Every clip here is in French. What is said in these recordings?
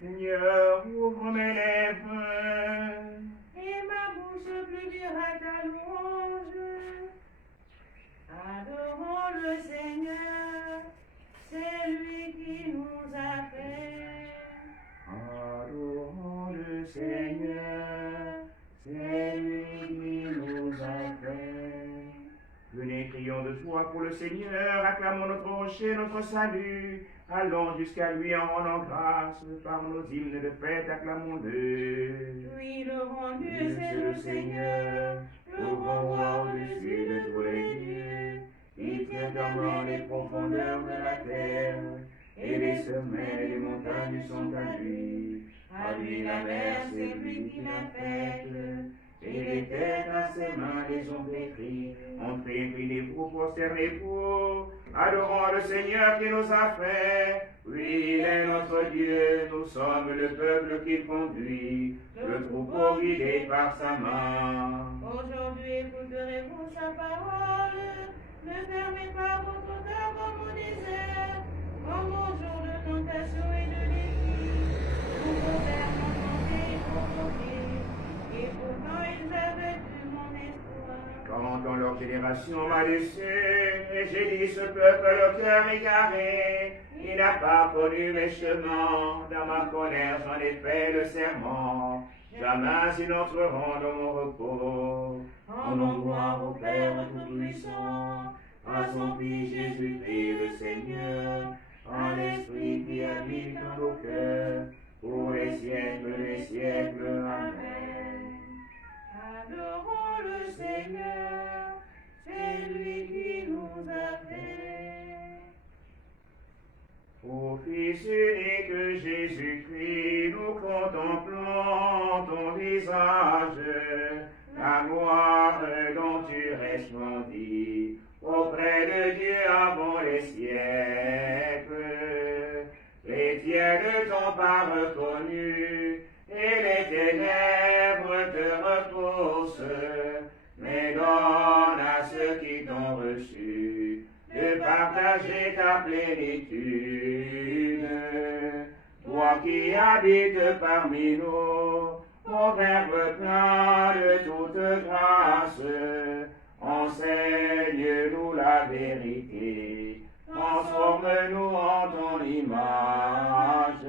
Seigneur, ouvre mes lèvres. Et ma bouche publiera ta louange. Adorons le Seigneur, c'est lui qui nous a fait. Adorons le Seigneur, c'est lui qui nous a fait. Venez, crions de joie pour le Seigneur, acclamons notre rocher, notre salut. Allons jusqu'à lui en rendant grâce, par nos hymnes de fête, acclamons-le. Oui, le grand Dieu, c'est le Seigneur, le grand roi au-dessus de tous les dieux. Il tient en main les profondeurs de la terre, et les sommets des montagnes sont à lui. À lui la mer, c'est lui qui l'a faite, et les têtes à ses mains les ont pétries. Entrez, inclinez-vous, prosternez-vous, adorons le Seigneur qui nous a fait. Oui, il est notre Dieu, nous sommes le peuple qu'il conduit, le troupeau guidé par sa main. Aujourd'hui, écouterez-vous sa parole, ne fermez pas votre cœur comme au désert, comme au jour de tentation et de défi, où vos pères m'ont tenté et provoqué, et pourtant ils avaient vu mon espoir. Quand dans leur génération m'a laissé, et j'ai dit ce peuple le cœur égaré, il n'a pas connu mes chemins, dans ma colère j'en ai fait le serment, jamais ils n'entreront dans mon repos. Rendons gloire au Père Tout-Puissant, à son Fils Jésus-Christ le Seigneur, à l'Esprit qui habite dans nos cœurs, pour les siècles des siècles. Amen. Adorons le Seigneur, c'est lui qui nous a fait. Ô Fils unique Jésus-Christ, nous contemplons ton visage, la gloire dont tu resplendis auprès de Dieu avant les siècles. Les tièdes t'ont pas reconnu, et les ténèbres te repoussent, mais donne à ceux qui t'ont reçu de partager ta plénitude. Toi qui habites parmi nous, ô Verbe plein de toute grâce, enseigne-nous la vérité, transforme-nous en ton image.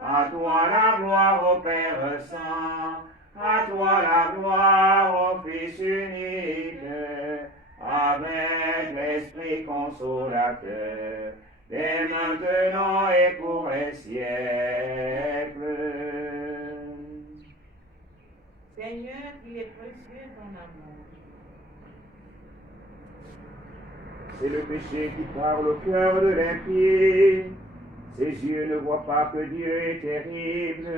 À toi la gloire au Père Saint, à toi la gloire au Fils unique, avec l'Esprit consolateur, dès maintenant et pour les siècles. Seigneur, il est précieux ton amour. C'est le péché qui parle au cœur de l'impie. Ses yeux ne voient pas que Dieu est terrible.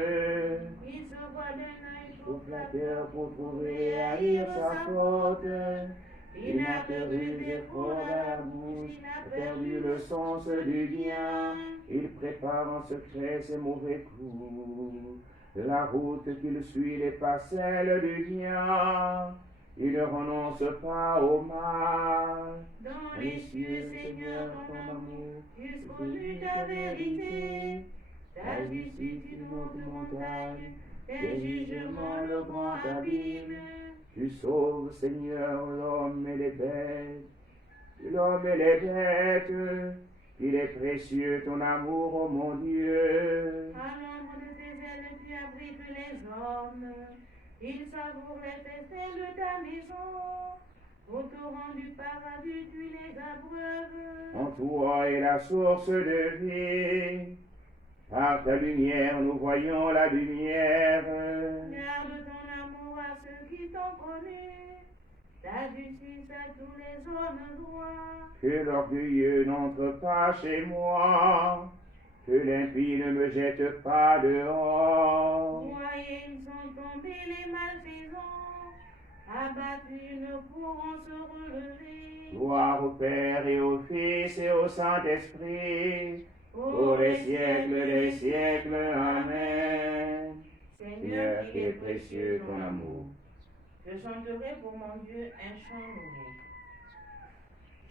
Il se voit d'un œil Tout la terre pour trouver et haïr sa faute. Il n'a que rusé pour la bouche, a perdu le sens du bien. Il prépare en secret ses mauvais coups. La route qu'il suit n'est pas celle du bien. Il ne renonce pas au mal. dans les cieux, Seigneur, ton amour, jusqu'au but ta vérité. Ta justice une haute montagne, tes jugements le grand abîme. Tu sauves, Seigneur, l'homme et les bêtes. L'homme et les bêtes. Il est précieux ton amour, ô mon Dieu. À l'ombre de tes ailes, tu abrites les hommes. Ils savourent les fesses de ta maison. Au torrent du paradis, tu les abreuves. En toi est la source de vie. Par ta lumière, nous voyons la lumière. Garde ton amour à ceux qui t'ont connu. Ta justice à tous les hommes droits. Que l'orgueilleux n'entre pas chez moi. Que l'impie ne me jette pas dehors. Moyens sont tombés les malfaisants. Abattus ne pourront se relever. Gloire au Père et au Fils et au Saint-Esprit, pour les siècles des siècles. Amen. Seigneur, qui est précieux ton amour. Je chanterai pour mon Dieu un chant nouveau.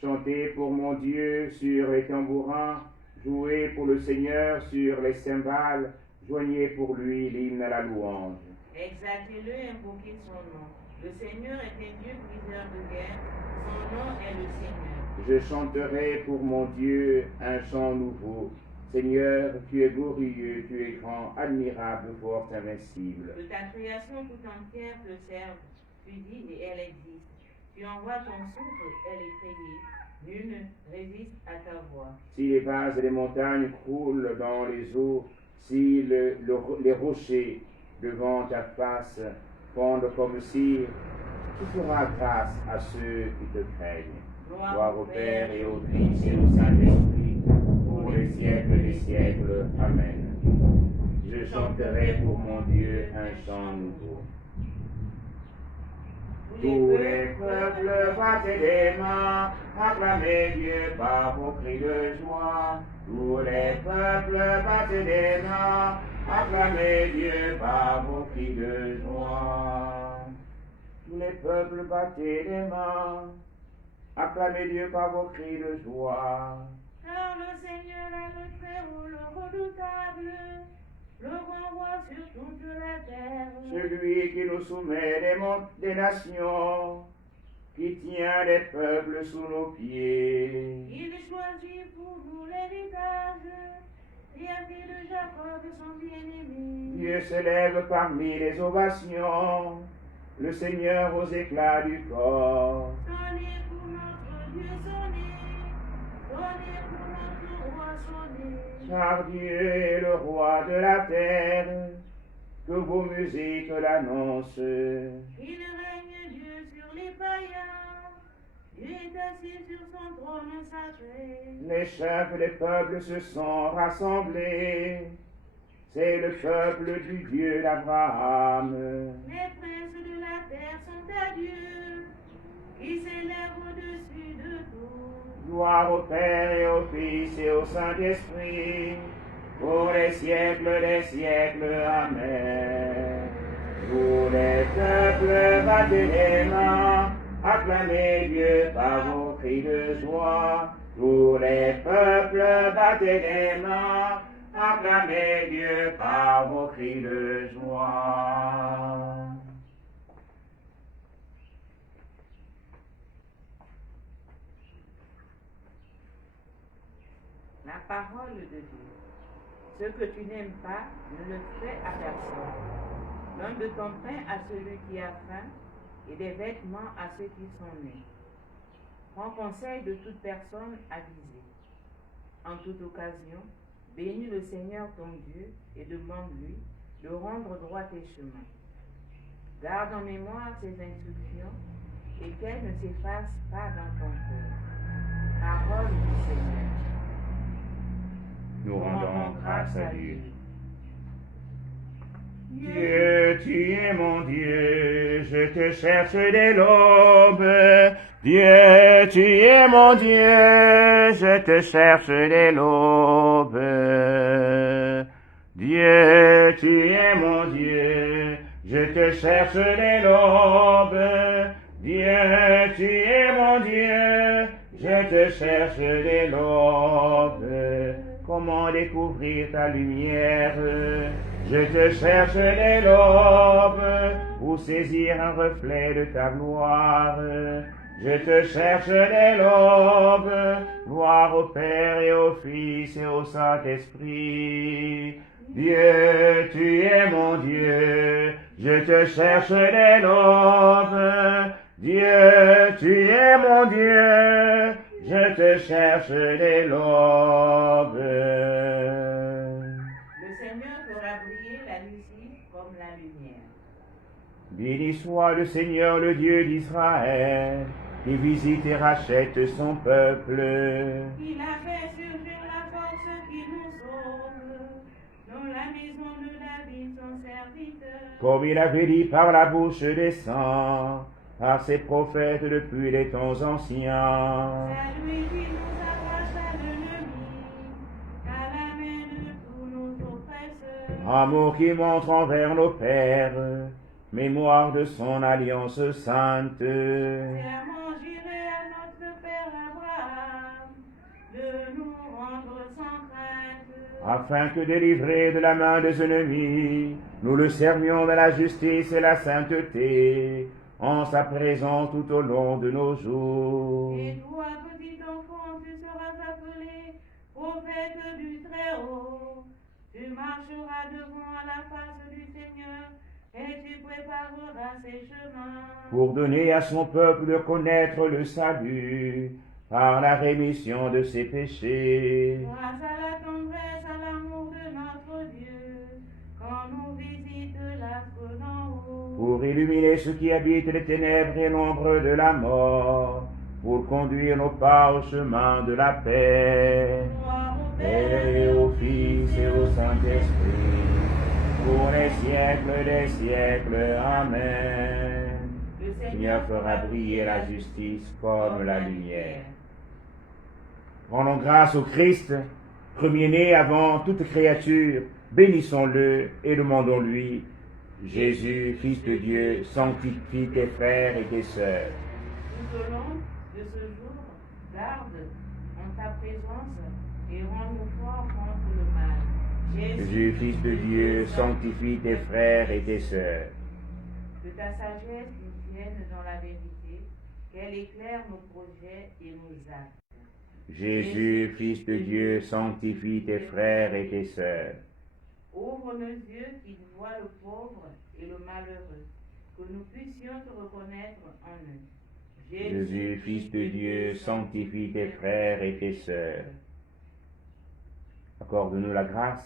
Chantez pour mon Dieu sur les tambourins, Jouez pour le Seigneur sur les cymbales, joignez pour lui l'hymne à la louange. Exaltez-le et invoquez son nom. Le Seigneur est un Dieu briseur de guerre, son nom est le Seigneur. Je chanterai pour mon Dieu un chant nouveau. Seigneur, tu es glorieux, tu es grand, admirable, force invincible. Que ta création tout entière te serve. Tu dis et elle existe. Tu envoies ton souffle, elle est créée. Nul ne résiste à ta voix. Si les vases des montagnes croulent dans les eaux, si les rochers devant ta face fondent comme cire, tu feras grâce à ceux qui te craignent. Gloire au Père et au Fils et au Saint-Esprit, pour les siècles des siècles. Amen. Je chanterai pour mon Dieu un chant nouveau. Tous les peuples battez des mains, acclamez Dieu par vos cris de joie. Tous les peuples battez des mains, acclamez Dieu par vos cris de joie. Tous les peuples battez des mains, acclamez Dieu par vos cris de joie. Car le Seigneur est le Très-Haut, le redoutable, le grand roi sur toute la terre. Celui qui nous soumet des nations, qui tient les peuples sous nos pieds. Il choisit pour nous l'héritage, et a fait de Jacob son bien-aimé. Dieu s'élève parmi les ovations, le Seigneur aux éclats du corps. Sonnez pour notre Dieu, sonnez pour notre roi, sonnez. Car Dieu est le roi de la terre, que vos musiques l'annoncent. Il règne Dieu sur les païens, Dieu est assis sur son trône sacré. Les chefs des peuples se sont rassemblés, c'est le peuple du Dieu d'Abraham. Les princes de la terre sont à Dieu, qui s'élève au-dessus de tout. Gloire au Père et au Fils et au Saint-Esprit, pour les siècles des siècles. Amen. Tous les peuples battez les mains, acclamez Dieu par vos cris de joie. Tous les peuples battez les mains, acclamez Dieu par vos cris de joie. La parole de Dieu. Ce que tu n'aimes pas, ne le fais à personne. Donne de ton pain à celui qui a faim et des vêtements à ceux qui sont nus. Prends conseil de toute personne avisée. En toute occasion, bénis le Seigneur ton Dieu et demande-lui de rendre droit tes chemins. Garde en mémoire ses instructions et qu'elles ne s'effacent pas dans ton cœur. Parole du Seigneur. Nous rendons grâce à Dieu. Dieu, tu es mon Dieu, je te cherche dès l'aube. Dieu, tu es mon Dieu, je te cherche dès l'aube. Dieu, tu es mon Dieu, je te cherche dès l'aube. Dieu, tu es mon Dieu, je te cherche dès l'aube. Comment découvrir ta lumière? Je te cherche dès l'aube pour saisir un reflet de ta gloire. Je te cherche dès l'aube, gloire au Père et au Fils et au Saint-Esprit. Dieu, tu es mon Dieu, je te cherche dès l'aube. Dieu, tu es mon Dieu, je te cherche dès l'aube. Le Seigneur fera briller la lucie comme la lumière. Béni soit le Seigneur, le Dieu d'Israël, qui visite et rachète son peuple. Il a fait surgir la force qui nous sauve, dans la maison de David son serviteur. Comme il avait dit par la bouche des saints, par ses prophètes depuis les temps anciens. C'est lui qui nous arrache à l'ennemi, à la main de tous nos oppresseurs. Amour qui montre envers nos pères, mémoire de son alliance sainte. Serment juré à notre Père Abraham, de nous rendre sans crainte afin que délivrés de la main des ennemis, nous le servions dans la justice et la sainteté, en sa présence tout au long de nos jours. Et toi, petit enfant, tu seras appelé prophète du Très-Haut. Tu marcheras devant à la face du Seigneur et tu prépareras ses chemins. Pour donner à son peuple de connaître le salut par la rémission de ses péchés. Grâce à la tendresse, à l'amour de notre Dieu, quand nous visite l'astre d'en haut. Pour illuminer ceux qui habitent les ténèbres et l'ombre de la mort, pour conduire nos pas au chemin de la paix. Gloire au Père et au Fils et au Saint-Esprit, pour les siècles des siècles. Amen. Le Seigneur fera briller la justice comme la lumière. Rendons grâce au Christ, premier-né avant toute créature, bénissons-le et demandons-lui. Jésus, Fils de Dieu, sanctifie tes frères et tes sœurs. Tout au long de ce jour, garde en ta présence et rends-nous forts contre le mal. Jésus, Fils de Dieu, sanctifie tes frères et tes sœurs. Que ta sagesse nous tienne dans la vérité, qu'elle éclaire nos projets et nos actes. Jésus, Fils de Dieu, sanctifie tes frères et tes sœurs. Ouvre nos yeux qui voient le pauvre et le malheureux, que nous puissions te reconnaître en eux. Jésus, Fils de Dieu, sanctifie tes frères et tes sœurs. Accorde-nous la grâce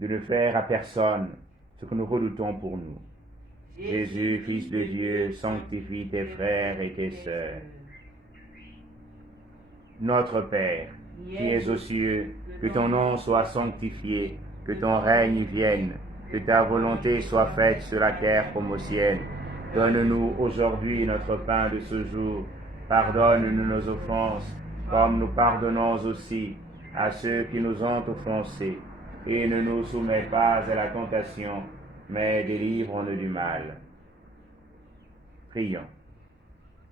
de ne faire à personne ce que nous redoutons pour nous. Jésus, Fils de Dieu, sanctifie tes frères et tes sœurs. Notre Père, qui es aux cieux, que ton nom soit sanctifié, que ton règne vienne, que ta volonté soit faite sur la terre comme au ciel. Donne-nous aujourd'hui notre pain de ce jour. Pardonne-nous nos offenses, comme nous pardonnons aussi à ceux qui nous ont offensés. Et ne nous soumets pas à la tentation, mais délivre-nous du mal. Prions.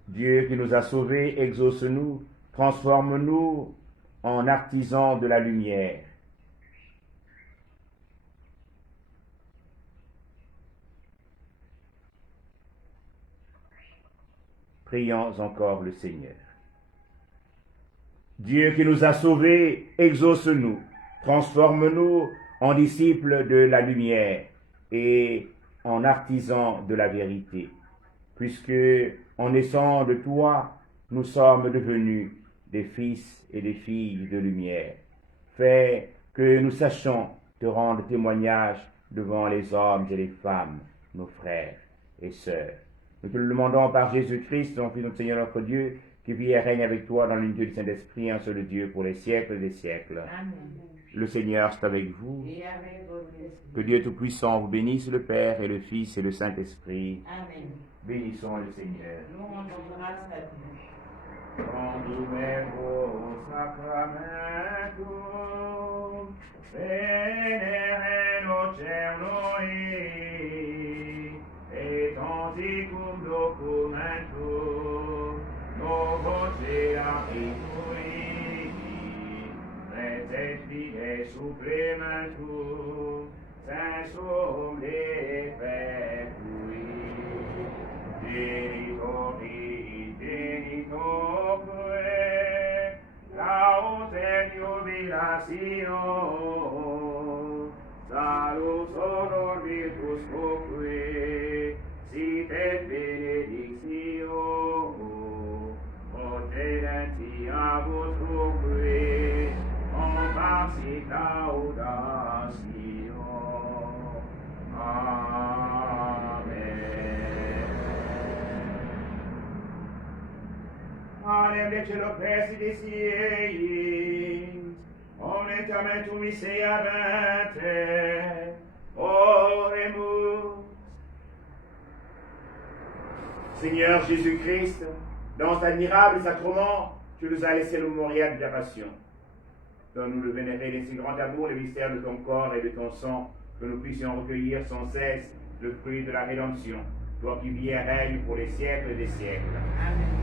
Dieu qui nous a sauvés, exauce-nous, transforme-nous en artisans de la lumière. Prions encore le Seigneur. Dieu qui nous a sauvés, exauce-nous, transforme-nous en disciples de la lumière et en artisans de la vérité, puisque en naissant de toi, nous sommes devenus des fils et des filles de lumière. Fais que nous sachions te rendre témoignage devant les hommes et les femmes, nos frères et sœurs. Nous te le demandons par Jésus-Christ, ton Fils, notre Seigneur, notre Dieu, qui vit et règne avec toi dans l'unité du Saint-Esprit, un seul Dieu, pour les siècles des siècles. Amen. Le Seigneur est avec vous. Et avec votre esprit. Que Dieu Tout-Puissant vous bénisse, le Père et le Fils et le Saint-Esprit. Amen. Bénissons le Seigneur. Nous rendons grâce à Dieu. Condumevo sacramentum, venere nocernoi, et anticum documentum, novosea intuiti, preceptive supplementum, sensum defectui, genitoque, laus et jubilatio, salus honor virtus quoque, sit et benedictio, potentia vostroque, compassit audatio. Panem de cielo presidis ieis, omnitamentum miseravente, oremus. Seigneur Jésus-Christ, dans cet admirable sacrement, tu nous as laissé le mémorial de ta passion. Donne-nous de vénérer les si grands amours, les mystères de ton corps et de ton sang, que nous puissions recueillir sans cesse le fruit de la rédemption, toi qui vis et règnes pour les siècles des siècles. Amen.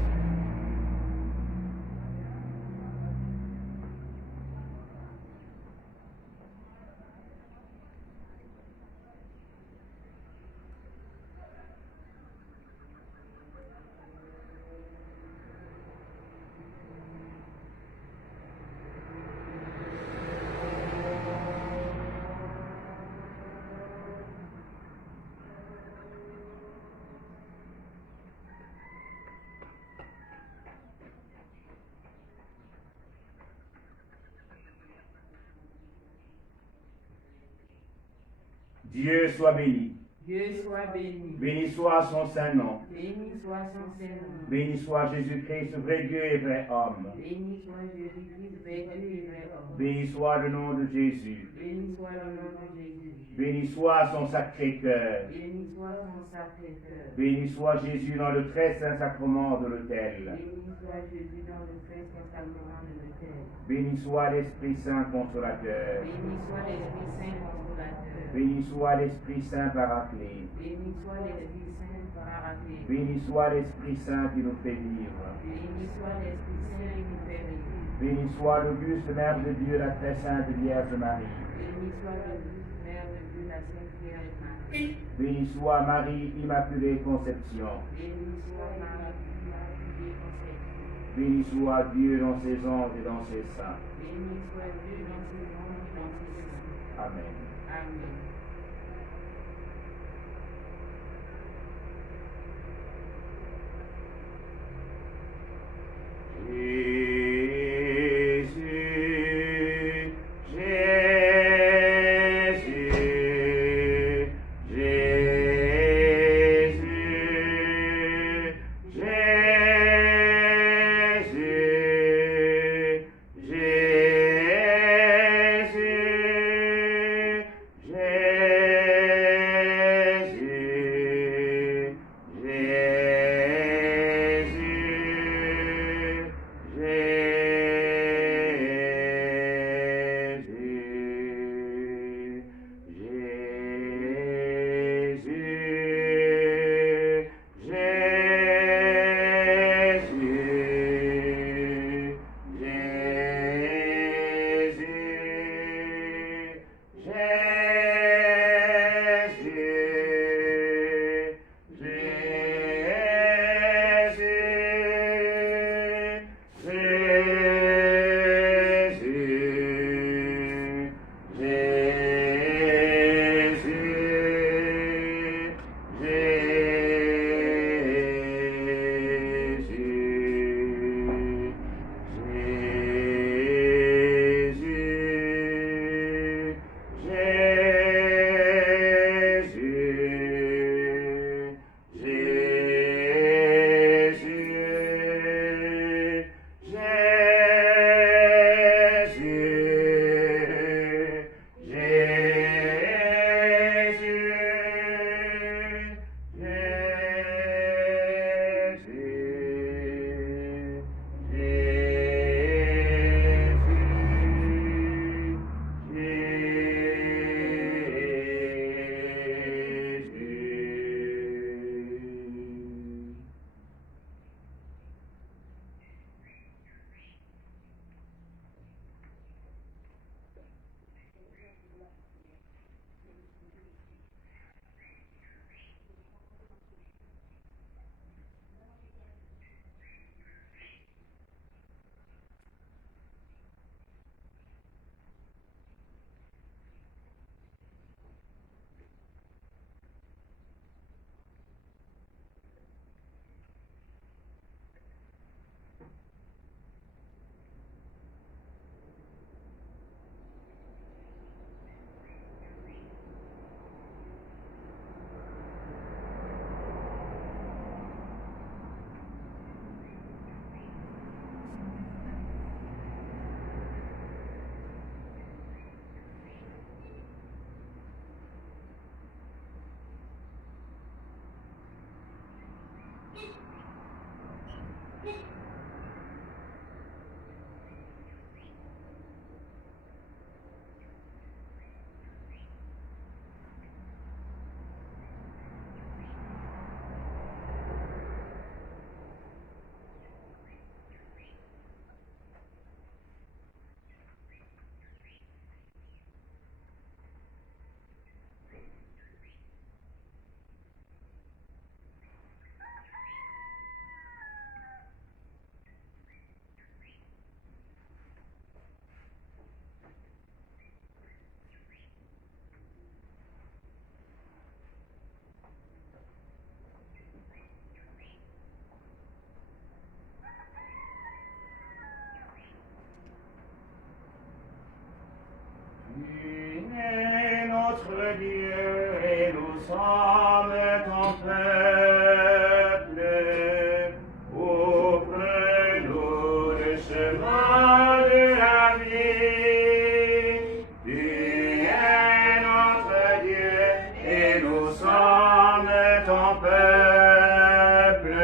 Dieu soit béni. Dieu soit béni. Béni soit son saint nom. Béni soit son Saint-Nom. Béni soit Jésus-Christ, vrai Dieu et vrai homme. Béni soit Jésus-Christ, vrai Dieu et vrai homme. Béni soit le nom de Jésus. Béni soit le nom de Jésus. Béni soit son sacré cœur. Béni soit son sacré-cœur. Béni soit Jésus dans le très saint sacrement de l'autel. Béni soit Jésus dans le très saint sacrement de l'autel. Béni soit l'Esprit Saint consolateur. Béni soit l'Esprit Saint consolateur. Béni soit l'Esprit Saint paraclet. Béni soit l'Esprit Saint paraclet. Béni soit l'Esprit Saint qui nous fait vivre. Béni soit l'Esprit Saint qui nous fait vivre. Béni soit l'auguste Mère de Dieu, la très sainte Vierge Marie. Béni soit l'auguste Mère de Dieu, la Sainte Vierge Marie. Béni soit Marie, Immaculée Conception. Béni soit Marie, Immaculée Conception. Béni soit Dieu dans ses anges et dans ses saints. Béni soit Dieu dans ses anges et dans ses saints. Amen. Amen. Jésus, Jésus, Jésus, Jésus, Tu es notre Dieu. sommes ton peuple, ouvre-nous le chemin de la vie. Tu es notre Dieu et nous sommes ton peuple.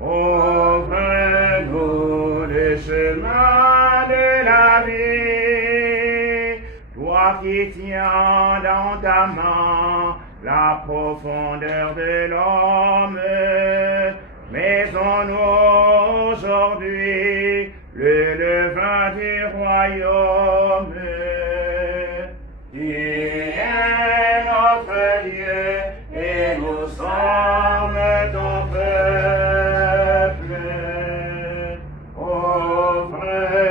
Ouvre-nous le chemin de la vie. Toi qui tiens dans ta main la profondeur de l'homme, maisons-nous aujourd'hui le levain du royaume. Tu es notre Dieu et nous sommes ton peuple. Ouvre-nous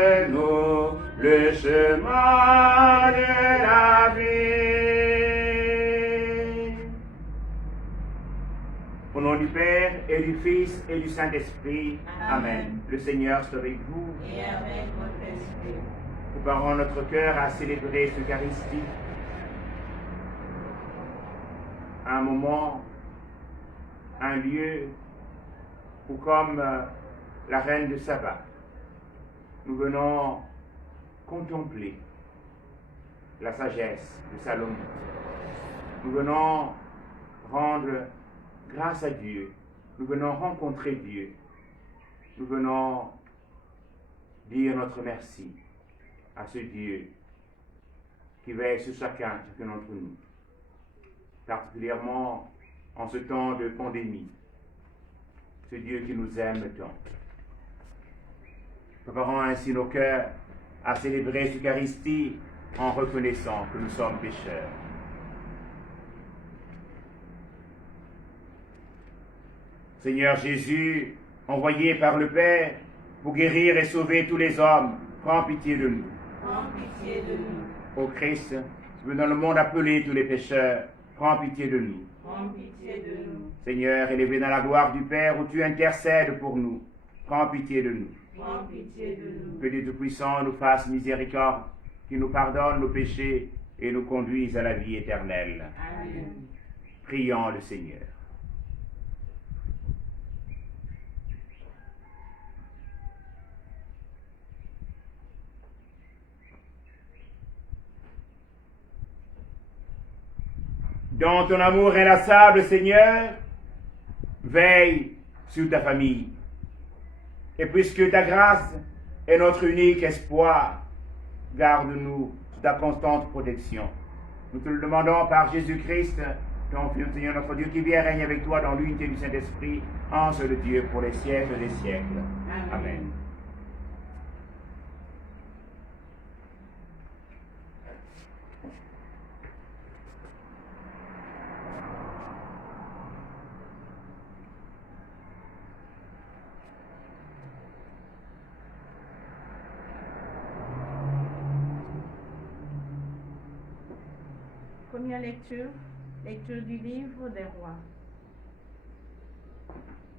le chemin de la vie. Au nom du Père et du Fils et du Saint-Esprit. Amen. Le Seigneur soit avec vous. Et avec votre esprit. Préparons notre cœur à célébrer l'Eucharistie. Un moment, un lieu où, comme la reine de Saba, nous venons contempler la sagesse de Salomon. Nous venons rendre grâce à Dieu. Nous venons rencontrer Dieu. Nous venons dire notre merci à ce Dieu qui veille sur chacun d'entre nous, particulièrement en ce temps de pandémie. Ce Dieu qui nous aime tant. Préparons ainsi nos cœurs à célébrer l'Eucharistie en reconnaissant que nous sommes pécheurs. Seigneur Jésus, envoyé par le Père pour guérir et sauver tous les hommes, prends pitié de nous. Prends pitié de nous. Ô Christ, tu veux dans le monde appeler tous les pécheurs, prends pitié de nous. Prends pitié de nous. Seigneur, élevé dans la gloire du Père où tu intercèdes pour nous, prends pitié de nous. Prends pitié de nous. Que Dieu Tout-Puissant nous fasse miséricorde, qu'il nous pardonne nos péchés et nous conduise à la vie éternelle. Amen. Prions le Seigneur. Dans ton amour inlassable, Seigneur, veille sur ta famille. Et puisque ta grâce est notre unique espoir, garde-nous sous ta constante protection. Nous te le demandons par Jésus-Christ, ton Fils, Seigneur notre Dieu, qui vient régner avec toi dans l'unité du Saint-Esprit, en seul Dieu, pour les siècles des siècles. Amen. Première lecture du livre des rois.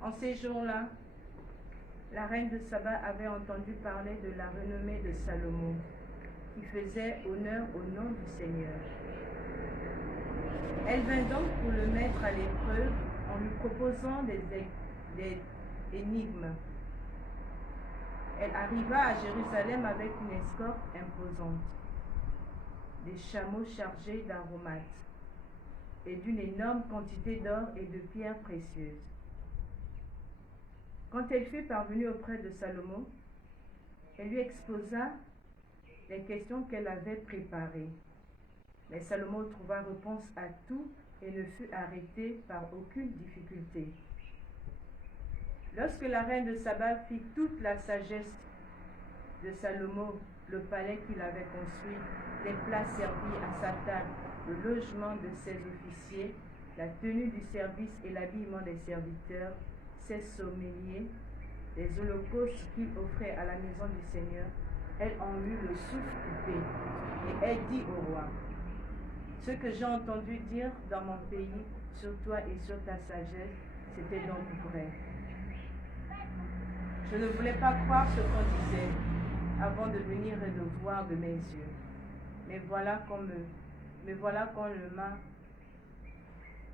En ces jours-là, la reine de Saba avait entendu parler de la renommée de Salomon, qui faisait honneur au nom du Seigneur. Elle vint donc pour le mettre à l'épreuve en lui proposant des énigmes. Elle arriva à Jérusalem avec une escorte imposante, des chameaux chargés d'aromates et d'une énorme quantité d'or et de pierres précieuses. Quand elle fut parvenue auprès de Salomon, elle lui exposa les questions qu'elle avait préparées. Mais Salomon trouva réponse à tout et ne fut arrêté par aucune difficulté. Lorsque la reine de Saba fit toute la sagesse de Salomon, le palais qu'il avait construit, les plats servis à sa table, le logement de ses officiers, la tenue du service et l'habillement des serviteurs, ses sommeliers, les holocaustes qu'il offrait à la maison du Seigneur, elle en eut le souffle coupé. Et elle dit au roi: ce que j'ai entendu dire dans mon pays sur toi et sur ta sagesse, c'était donc vrai. Je ne voulais pas croire ce qu'on disait avant de venir et de voir de mes yeux. Mais voilà qu'on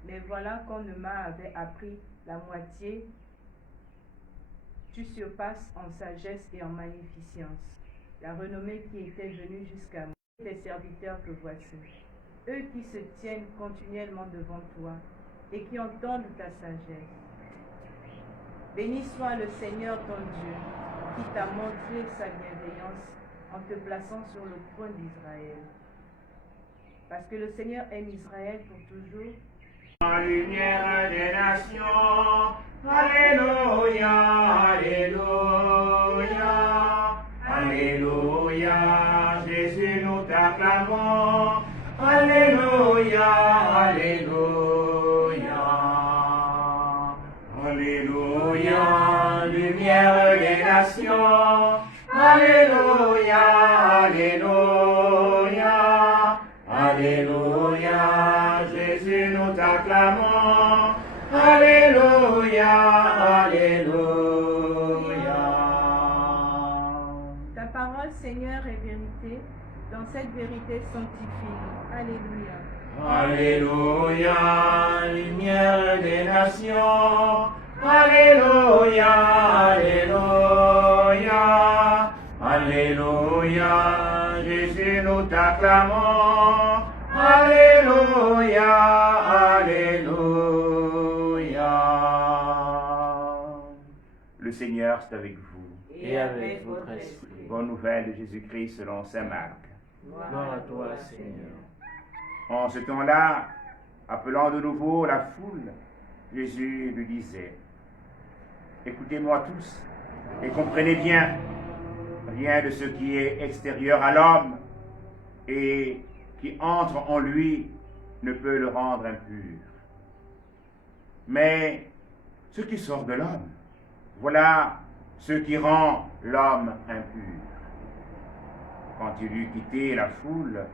Mais voilà qu'on ne m'avait appris la moitié. Tu surpasses en sagesse et en magnificence la renommée qui était venue jusqu'à moi, les serviteurs que voici, eux qui se tiennent continuellement devant toi et qui entendent ta sagesse. Béni soit le Seigneur ton Dieu, qui t'a montré sa bienveillance en te plaçant sur le trône d'Israël. Parce que le Seigneur aime Israël pour toujours. La lumière des nations, Alléluia, Alléluia, Alléluia, Jésus nous t'acclamons, Alléluia, Alléluia, Alléluia, lumière des nations, Alléluia, Alléluia, Alléluia, Jésus nous t'acclamons, Alléluia, Alléluia. Ta parole, Seigneur, est vérité. Dans cette vérité, sanctifie-nous. Alléluia. Alléluia, lumière des nations, Alléluia, Alléluia, Alléluia, Jésus nous t'acclamons, Alléluia, Alléluia. Le Seigneur est avec vous. Et avec votre esprit. Bonne nouvelle de Jésus-Christ selon saint Marc. Gloire à toi, Seigneur. En ce temps-là, appelant de nouveau la foule, Jésus lui disait, « Écoutez-moi tous et comprenez bien, rien de ce qui est extérieur à l'homme et qui entre en lui ne peut le rendre impur. Mais ce qui sort de l'homme, voilà ce qui rend l'homme impur. » Quand il eut quitté la foule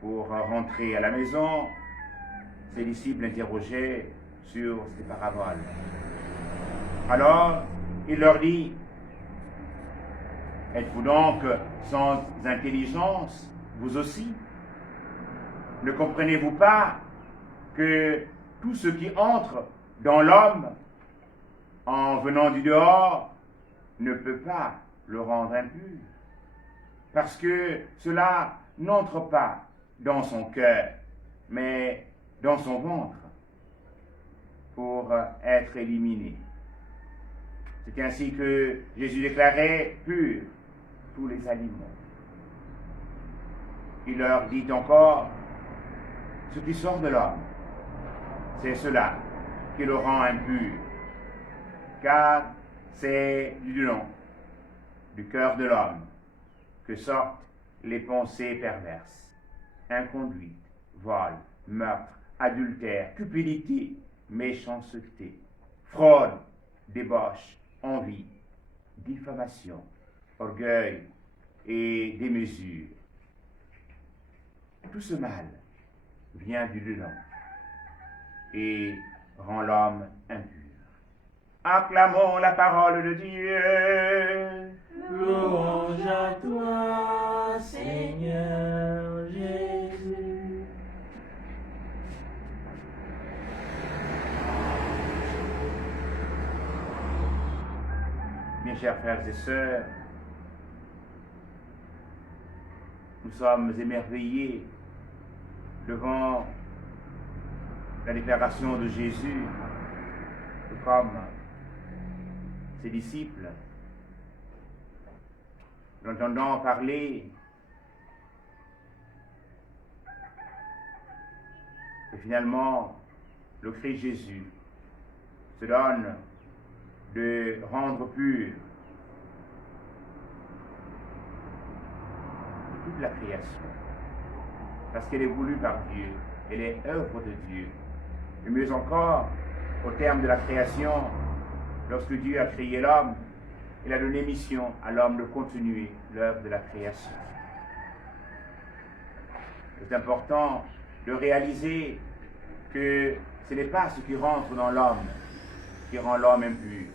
pour rentrer à la maison, ses disciples l'interrogeaient sur ces paraboles. Alors, il leur dit, « Êtes-vous donc sans intelligence, vous aussi? Ne comprenez-vous pas que tout ce qui entre dans l'homme, en venant du dehors, ne peut pas le rendre impur? Parce que cela n'entre pas dans son cœur, mais dans son ventre, pour être éliminé. » C'est ainsi que Jésus déclarait purs tous les aliments. Il leur dit encore, ce qui sort de l'homme, c'est cela qui le rend impur, car c'est du dedans, du cœur de l'homme, que sortent les pensées perverses, inconduite, vol, meurtre, adultère, cupidité, méchanceté, fraude, débauche, envie, diffamation, orgueil et démesure. Tout ce mal vient du dedans et rend l'homme impur. Acclamons la parole de Dieu. Louange à toi, Seigneur Jésus. Mes chers frères et sœurs, nous sommes émerveillés devant la déclaration de Jésus, tout comme ses disciples, l'entendant parler, et finalement, le Christ Jésus se donne de rendre pur toute la création, parce qu'elle est voulue par Dieu, elle est œuvre de Dieu. Et mieux encore, au terme de la création, lorsque Dieu a créé l'homme, il a donné mission à l'homme de continuer l'œuvre de la création. C'est important de réaliser que ce n'est pas ce qui rentre dans l'homme qui rend l'homme impur,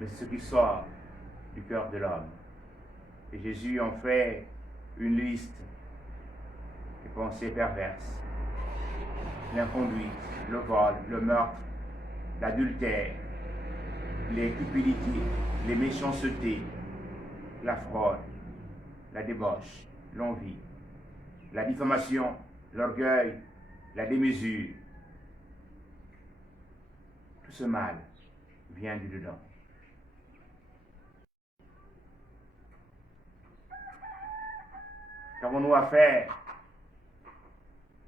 mais ce qui sort du cœur de l'homme. Et Jésus en fait une liste des pensées perverses, l'inconduite, le vol, le meurtre, l'adultère, les cupidités, les méchancetés, la fraude, la débauche, l'envie, la diffamation, l'orgueil, la démesure. Tout ce mal vient du dedans. Qu'avons-nous à faire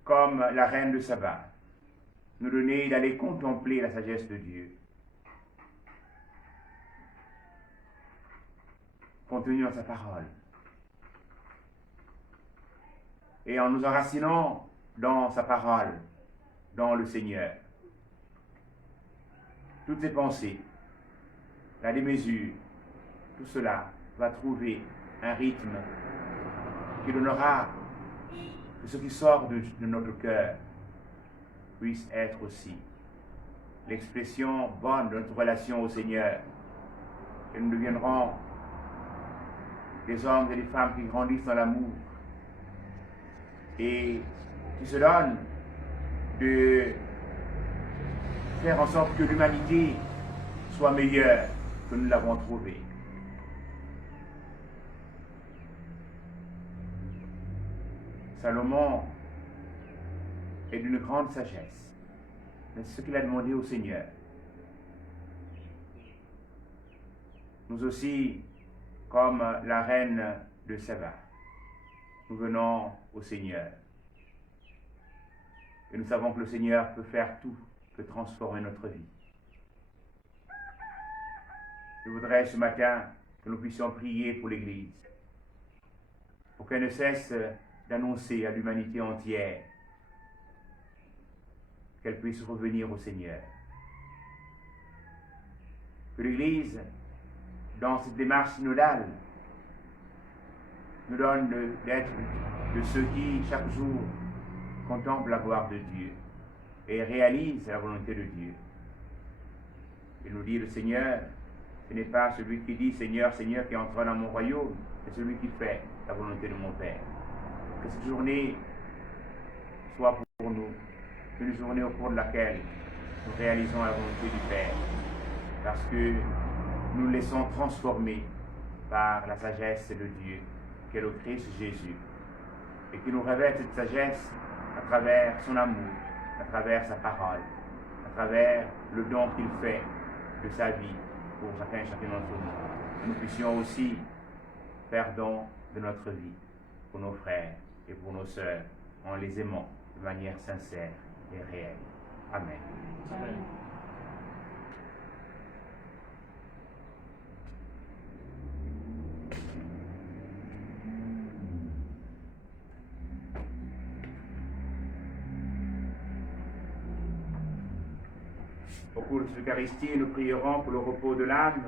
comme la reine de Saba? Nous donner d'aller contempler la sagesse de Dieu, contenue dans sa parole. Et en nous enracinant dans sa parole, dans le Seigneur, toutes ces pensées, la démesure, tout cela va trouver un rythme qui donnera que ce qui sort de notre cœur puisse être aussi l'expression bonne de notre relation au Seigneur. Et nous deviendrons des hommes et des femmes qui grandissent dans l'amour et qui se donnent de faire en sorte que l'humanité soit meilleure que nous l'avons trouvée. Salomon est d'une grande sagesse. C'est ce qu'il a demandé au Seigneur. Nous aussi, comme la reine de Saba, nous venons au Seigneur. Et nous savons que le Seigneur peut faire tout, peut transformer notre vie. Je voudrais ce matin que nous puissions prier pour l'Église, pour qu'elle ne cesse d'annoncer à l'humanité entière qu'elle puisse revenir au Seigneur. Que l'Église, dans cette démarche synodale, nous donne d'être de ceux qui, chaque jour, contemplent la gloire de Dieu et réalisent la volonté de Dieu. Il nous dit, le Seigneur, ce n'est pas celui qui dit « Seigneur, Seigneur » qui entre dans mon royaume, c'est celui qui fait la volonté de mon Père. Que cette journée soit pour nous une journée au cours de laquelle nous réalisons la volonté du Père, parce que nous nous laissons transformer par la sagesse de Dieu, qui est le Christ Jésus, et qui nous révèle cette sagesse à travers son amour, à travers sa parole, à travers le don qu'il fait de sa vie pour chacun et chacune d'entre nous. Que nous puissions aussi faire don de notre vie pour nos frères et pour nos sœurs, en les aimant de manière sincère et réelle. Amen. Amen. Au cours de cette Eucharistie, nous prierons pour le repos de l'âme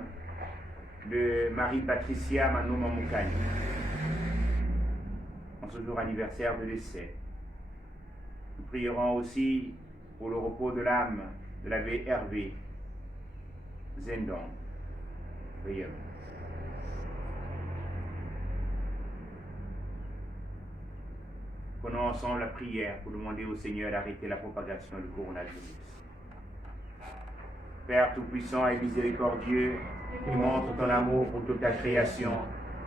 de Marie-Patricia Manou Mamoukani, en ce jour anniversaire de décès. Nous prierons aussi pour le repos de l'âme de l'abbé Hervé Zendon. Prions. Prenons ensemble la prière pour demander au Seigneur d'arrêter la propagation du coronavirus. Père Tout-Puissant et miséricordieux, qui montre ton amour pour toute la création,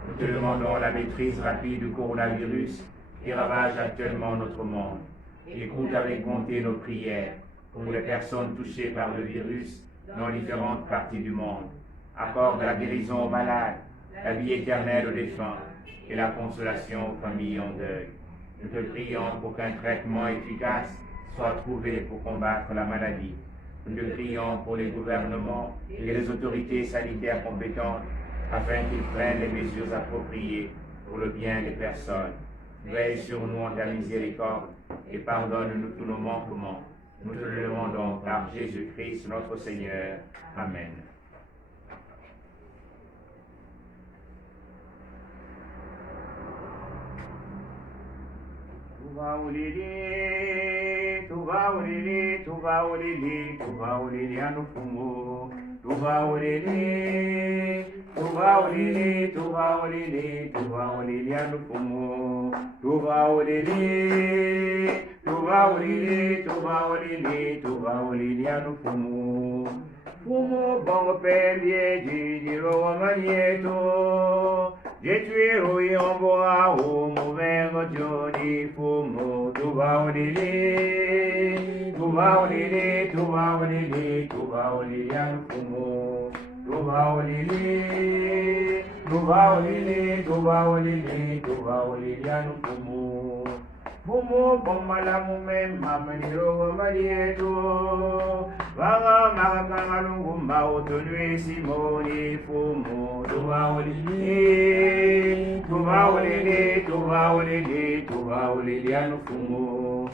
nous te demandons la maîtrise rapide du coronavirus qui ravage actuellement notre monde. Écoute avec bonté nos prières pour les personnes touchées par le virus dans différentes parties du monde. Accorde la guérison aux malades, la vie éternelle aux défunts et la consolation aux familles en deuil. Nous te prions pour qu'un traitement efficace soit trouvé pour combattre la maladie. Nous te prions pour les gouvernements et les autorités sanitaires compétentes afin qu'ils prennent les mesures appropriées pour le bien des personnes. Veille sur nous en ta miséricorde et pardonne-nous tous nos manquements. Nous te le demandons par Jésus-Christ notre Seigneur. Amen. Tuva ulili, tuva ulili, tuva ulili, tuva ulili anufumu. Tuva ulili, tuva ulili, tuva ulili, tuva ulili anufumu. Tuva ulili, tuva tuva olili anu fumu. Fumu bongo pendie jiro wa manieto. Jetuiro yombo a umu vengo joni fumu. Tuva olili anu fumu. Tuva olili anu fumu. Fumu bomala mume mamaniro wa marieto. Vaga makanga lungumba otonwe simoni fumu. Tuva olili anu fumu.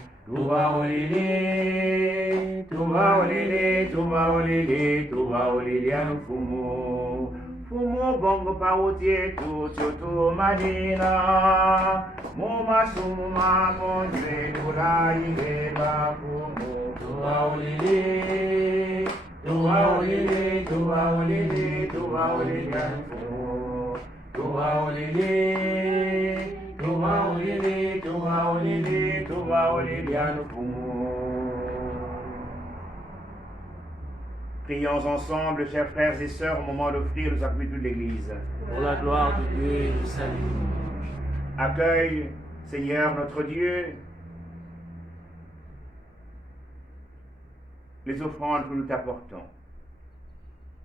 Tuva olili anu fumu. Fumu bongo pautie tu madina. Moma suma monje tulai leba fumu. Tuva olili anu fumu. Tuva olili anu fumu. Prions ensemble, chers frères et sœurs, au moment d'offrir le sacrement de l'Église. Pour la gloire de Dieu et le salut. Accueille, Seigneur notre Dieu, les offrandes que nous t'apportons.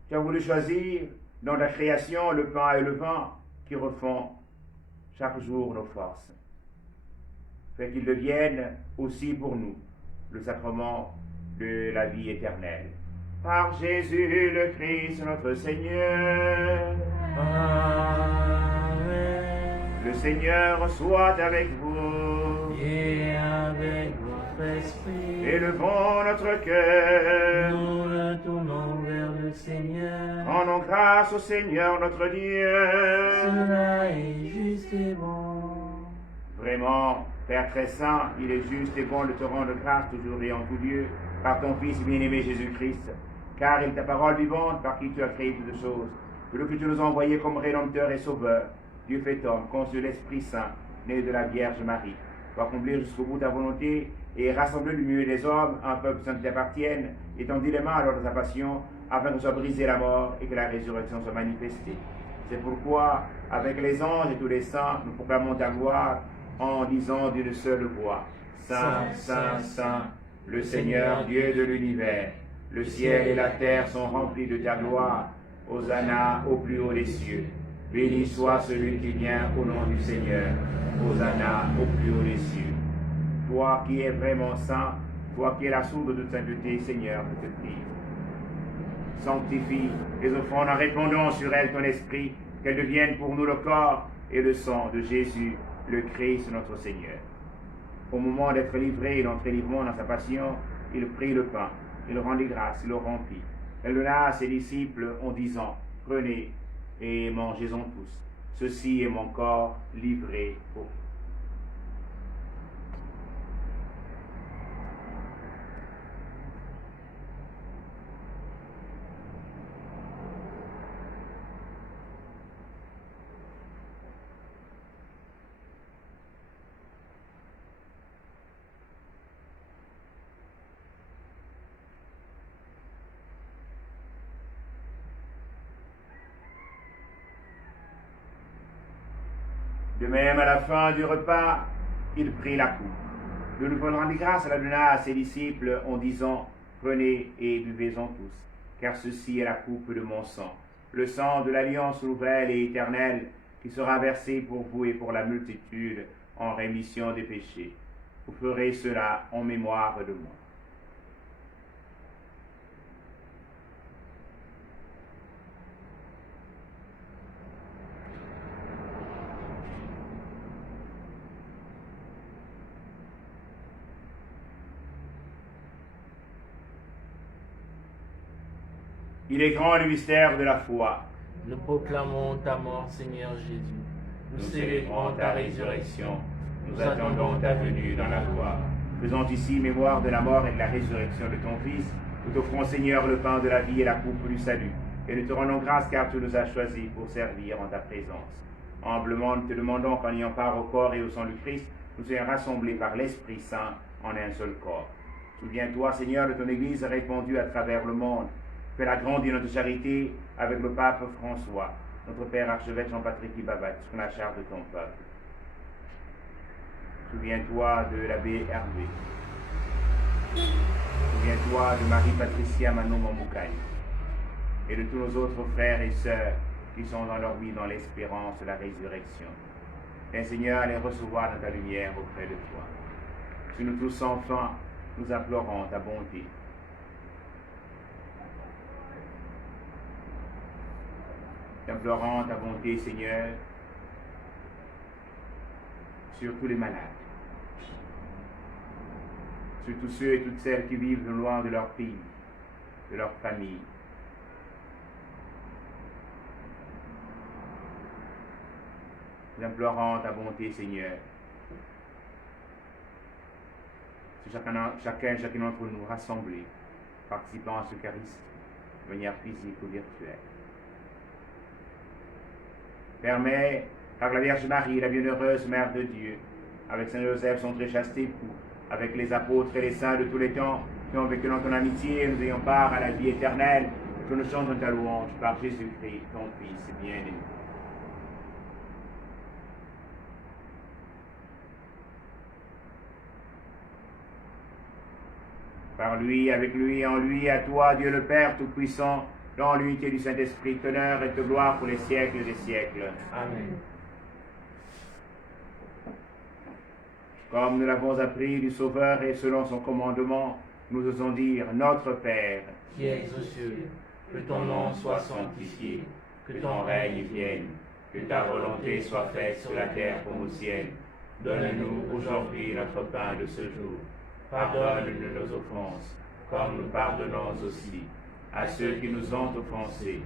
Tu as voulu choisir dans ta création le pain et le vin qui refont chaque jour nos forces. Fais qu'ils deviennent aussi pour nous le sacrement de la vie éternelle. Par Jésus le Christ notre Seigneur. Amen. Le Seigneur soit avec vous. Et avec votre esprit. Élevons notre cœur. Nous le tournons vers le Seigneur. Rendons grâce au Seigneur notre Dieu. Cela est juste et bon. Vraiment, Père très saint, il est juste et bon de te rendre grâce toujours et en tout lieu par ton Fils bien-aimé Jésus-Christ, car il est ta parole vivante par qui tu as créé toutes choses, que tu nous as envoyé comme Rédempteur et Sauveur, Dieu fait homme, conçu de l'Esprit Saint, né de la Vierge Marie, pour accomplir jusqu'au bout ta volonté et rassembler du milieu des hommes un peuple saint qui t'appartienne, étendit les mains lors de sa passion, afin que soit brisée la mort et que la résurrection soit manifestée. C'est pourquoi, avec les anges et tous les saints, nous proclamons ta gloire en disant d'une seule voix, Saint, Saint, Saint, le Seigneur Dieu de l'univers, le ciel et la terre sont remplis de ta gloire. Hosanna au plus haut des cieux. Béni soit celui qui vient au nom du Seigneur. Hosanna au plus haut des cieux. Toi qui es vraiment saint, toi qui es la source de toute sainteté, Seigneur, je te prie. Sanctifie les offrandes en répandant sur elles ton esprit, qu'elles deviennent pour nous le corps et le sang de Jésus, le Christ, notre Seigneur. Au moment d'être livré et d'entrer librement dans sa passion, il prit le pain, il rendit grâce, il le rompit. Elle donna à ses disciples en disant, prenez et mangez-en tous. Ceci est mon corps livré pour vous. De même, à la fin du repas, il prit la coupe. De nouveau, il rendit grâce, la donna à ses disciples en disant, prenez et buvez-en tous, car ceci est la coupe de mon sang, le sang de l'alliance nouvelle et éternelle qui sera versé pour vous et pour la multitude en rémission des péchés. Vous ferez cela en mémoire de moi. Il est grand le mystère de la foi. Nous proclamons ta mort, Seigneur Jésus. Nous célébrons ta résurrection. Nous attendons ta venue dans la gloire. Faisant ici mémoire de la mort et de la résurrection de ton Fils, nous t'offrons, Seigneur, le pain de la vie et la coupe du salut. Et nous te rendons grâce car tu nous as choisis pour servir en ta présence. Humblement, nous te demandons qu'en ayant part au corps et au sang du Christ, nous soyons rassemblés par l'Esprit Saint en un seul corps. Souviens-toi, Seigneur, de ton Église répandue à travers le monde. Fais agrandir notre charité avec le pape François, notre Père archevêque Jean-Patrick Ibabat, sur la charge de ton peuple. Souviens-toi de l'abbé Hervé. Souviens-toi de Marie-Patricia Manon Mamoukaï et de tous nos autres frères et sœurs qui sont dans leur vie dans l'espérance de la résurrection. Et Seigneur, à les recevoir dans ta lumière auprès de toi. Sur nous tous enfants, nous implorons ta bonté. Implorons ta bonté, Seigneur, sur tous les malades, sur tous ceux et toutes celles qui vivent loin de leur pays, de leur famille. Nous implorons ta bonté, Seigneur, sur chacun d'entre nous rassemblés, participant à ce Eucharistie, de manière physique ou virtuelle. Permets, par la Vierge Marie, la bienheureuse Mère de Dieu, avec Saint Joseph, son très chaste époux, avec les apôtres et les saints de tous les temps, qui ont vécu dans ton amitié, nous ayons part à la vie éternelle, que nous chantons ta louange par Jésus-Christ, ton Fils bien-aimé. Par lui, avec lui, en lui, à toi, Dieu le Père Tout-Puissant, dans l'unité du Saint-Esprit, honneur et de gloire pour les siècles des siècles. Amen. Comme nous l'avons appris du Sauveur et selon son commandement, nous osons dire Notre Père, Qui es aux cieux, que ton nom soit sanctifié, que ton règne vienne, que ta volonté soit faite sur la terre comme au ciel. Donne-nous aujourd'hui notre pain de ce jour. Pardonne-nous nos offenses, comme nous pardonnons aussi à ceux qui nous ont offensés,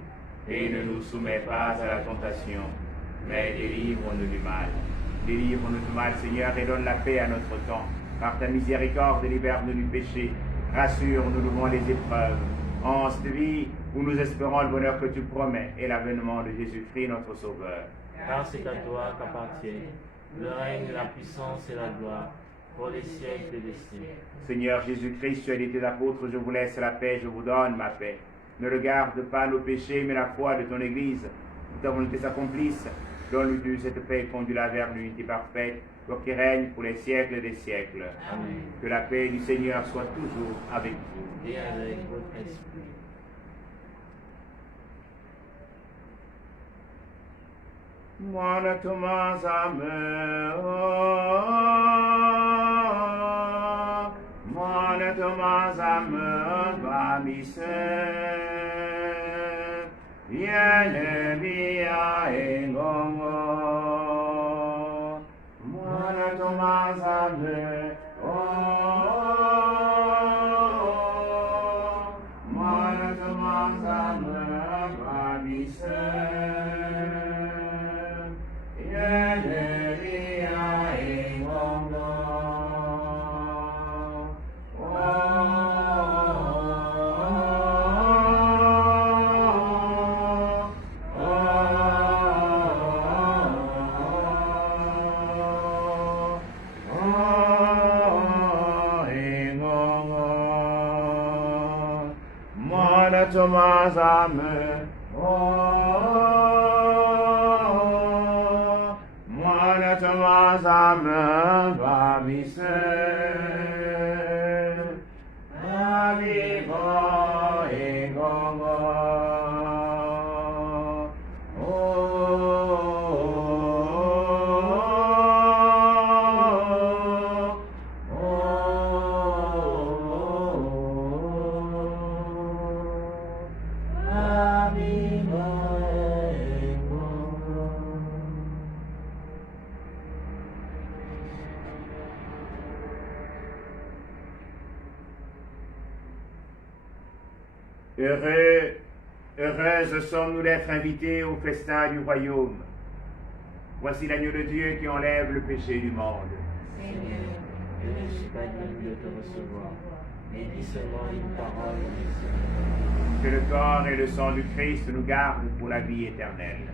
et ne nous soumets pas à la tentation, mais délivre-nous du mal. Délivre-nous du mal, Seigneur, et donne la paix à notre temps. Par ta miséricorde, libère-nous du péché, rassure-nous devant les épreuves. En cette vie où nous espérons le bonheur que tu promets et l'avènement de Jésus-Christ, notre Sauveur. Car c'est à toi qu'appartiennent le règne, la puissance et la gloire, pour les siècles des siècles. Seigneur Jésus-Christ, tu as dit tes apôtres, je vous laisse la paix, je vous donne ma paix. Ne regarde pas nos péchés, mais la foi de ton Église. Que ta volonté s'accomplisse. Donne-lui cette paix, conduis-la vers l'unité parfaite, toi qui règne pour les siècles des siècles. Amen. Que la paix du Seigneur soit toujours avec vous. Et avec votre esprit. Mwana tumazame, mwana tumazame, bamise, yene bia engongo, mwana tumazame, mwana tumazame, bamise. Tomazame, mwana tomazame, babise, babibo egongo, Heureuses sommes-nous d'être invités au festin du royaume. Voici l'agneau de Dieu qui enlève le péché du monde. Seigneur, je ne suis pas digne de te recevoir, mais dis seulement une parole et Que le corps et le sang du Christ nous gardent pour la vie éternelle.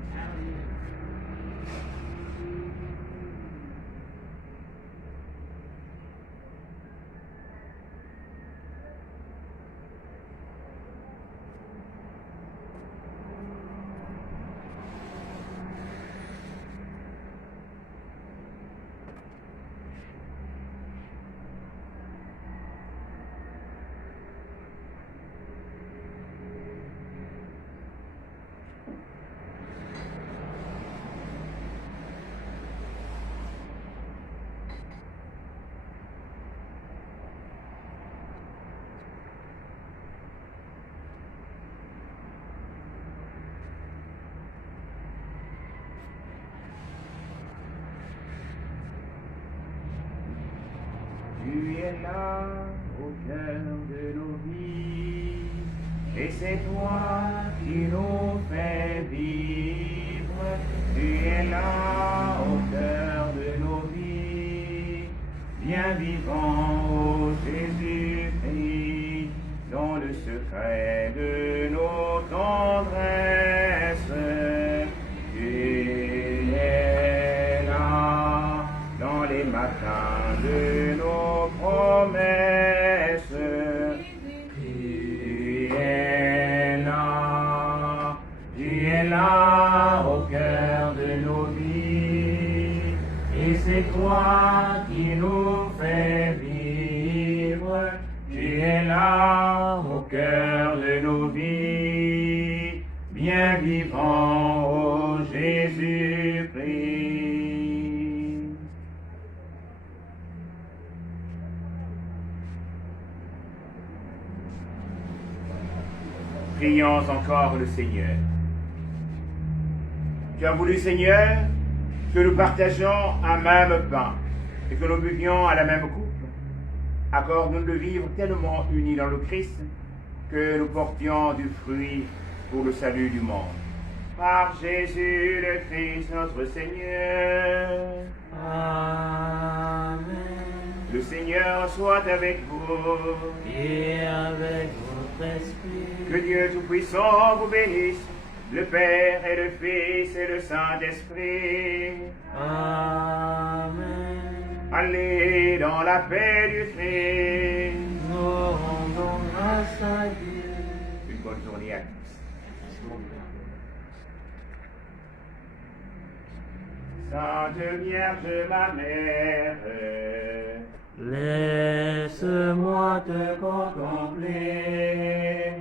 es là au cœur de nos vies, et c'est toi qui nous fais vivre. Tu es là au cœur de nos vies, bien vivant, ô Jésus-Christ, dans le secret de nos tendresses. Tu es là dans les matins de nos promesses. Tu es là au cœur de nos vies, et c'est toi qui nous fais vivre. Tu es là au cœur de nos vies, bien vivant, ô Jésus-Christ. Prions encore le Seigneur. Tu as voulu, Seigneur, que nous partagions un même pain et que nous buvions à la même coupe. Accorde-nous de vivre tellement unis dans le Christ que nous portions du fruit pour le salut du monde. Par Jésus le Christ notre Seigneur. Amen. Le Seigneur soit avec vous. Et avec votre esprit. Que Dieu Tout-Puissant vous bénisse, le Père et le Fils et le Saint-Esprit. Amen. Allez dans la paix du Christ. Nous rendons grâce à Dieu. Une bonne journée à tous. Sainte Vierge, ma mère, laisse-moi te contempler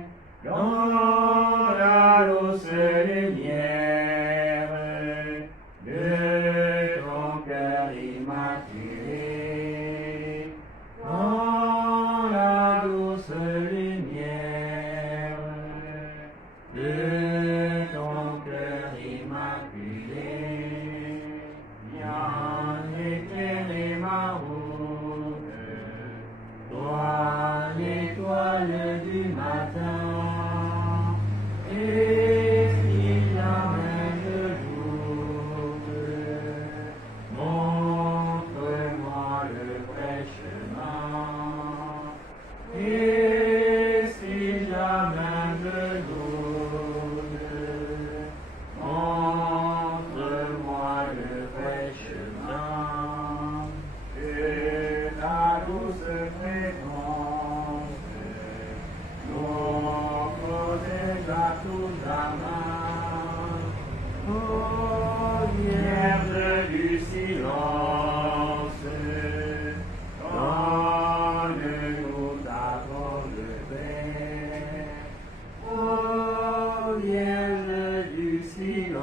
dans la douce lumière de ton cœur immaculé, dans la douce lumière de ton cœur immaculé. Viens éclairer ma route, toi l'étoile du matin. Et si jamais je doute, montre-moi le vrai chemin. Et si jamais je doute, montre-moi le vrai chemin. et ta douce présence nous protège à tout jamais. Oh, Vierge du silence, donne-nous ta grande paix. oh, Vierge du silence.